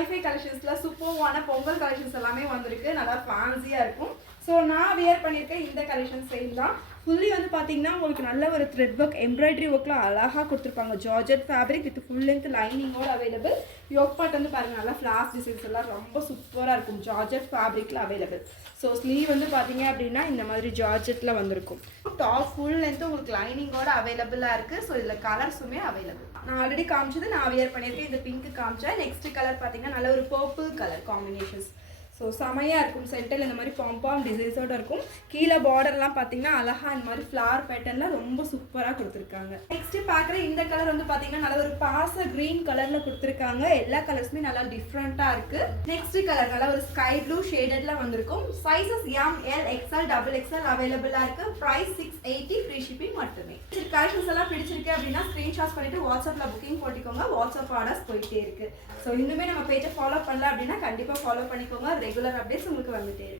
Hi-fi கலெக்ஷன்ஸில் சூப்பர்வான Pongal collections எல்லாமே வந்திருக்கு. நல்லா ஃபேன்சியாக இருக்கும். ஸோ நான் வியர் பண்ணியிருக்கேன் இந்த கலெக்ஷன் சேம் தான். ஃபுல்லி வந்து பார்த்தீங்கன்னா உங்களுக்கு நல்ல ஒரு த்ரெட் ஒர்க் எம்ப்ராய்டரி ஒர்க்கில் அழகாக கொடுத்துருப்பாங்க. Georgette fabric with full length லைனிங்கோட அவைலபிள். யோக் பார்ட் வந்து பாருங்கள் நல்லா ஃப்ளாஸ் டிசைன்ஸ் எல்லாம் ரொம்ப சூப்பராக இருக்கும். ஜார்ஜெட் ஃபேப்ரிக்கில் அவைலபிள். ஸோ ஸ்லீவ் வந்து பார்த்தீங்க அப்படின்னா இந்த மாதிரி ஜார்ஜெட்டில் வந்திருக்கும். டாப் ஃபுல் லென்த்து உங்களுக்கு லைனிங்கோட அவைலபிளாக இருக்குது. ஸோ இதில் கலர்ஸுமே அவைலபிள். நான் ஆல்ரெடி காமிச்சது நான் வியர் பண்ணியிருக்கேன். இந்த பிங்க் காமிச்சேன். நெக்ஸ்ட் கலர் பார்த்தீங்கன்னா நல்ல ஒரு பர்பிள் கலர் காம்பினேஷன்ஸ். ஸோ செமையாக இருக்கும். சென்டரில் இந்த மாதிரி பாம்பாம் டிசைன்ஸோடு இருக்கும். கீழே பார்டர்லாம் பார்த்தீங்கன்னா அழகாக இந்த மாதிரி ஃப்ளார் பேட்டர்னில் ரொம்ப சூப்பராக கொடுத்துருக்காங்க. நெக்ஸ்ட்டு பார்க்குற இந்த கலர் வந்து பார்த்தீங்கன்னா நல்ல ஒரு பாச க்ரீன் கலரில் கொடுத்துருக்காங்க. எல்லா கலர்ஸுமே நல்லா டிஃப்ரெண்ட்டாக இருக்குது. நெக்ஸ்ட் கலர் நல்லா ஒரு ஸ்கை ப்ளூ ஷேடடில் வந்திருக்கும். சைஸஸ் ML XL XXL அவைலபிளாக இருக்குது. ப்ரைஸ் 680 ஃப்ரீ ஷிப்பிங் மட்டுமே. கலெக்ஷன்ஸ் எல்லாம் பிடிச்சிருக்கு அப்படின்னா ஸ்க்ரீன்ஷாட் பண்ணிவிட்டு வாட்ஸ்அப்பில் புக்கிங் போட்டிக்கோங்க. வாட்ஸ்அப் ஆர்டர்ஸ் போயிட்டே இருக்குது. ஸோ இன்னுமே நம்ம பேஜை ஃபாலோ பண்ணல அப்படின்னா கண்டிப்பாக ஃபாலோ பண்ணிக்கோங்க. ரெகுலர் அப்டேட்ஸ் உங்களுக்கு வந்துட்டே இருக்கு.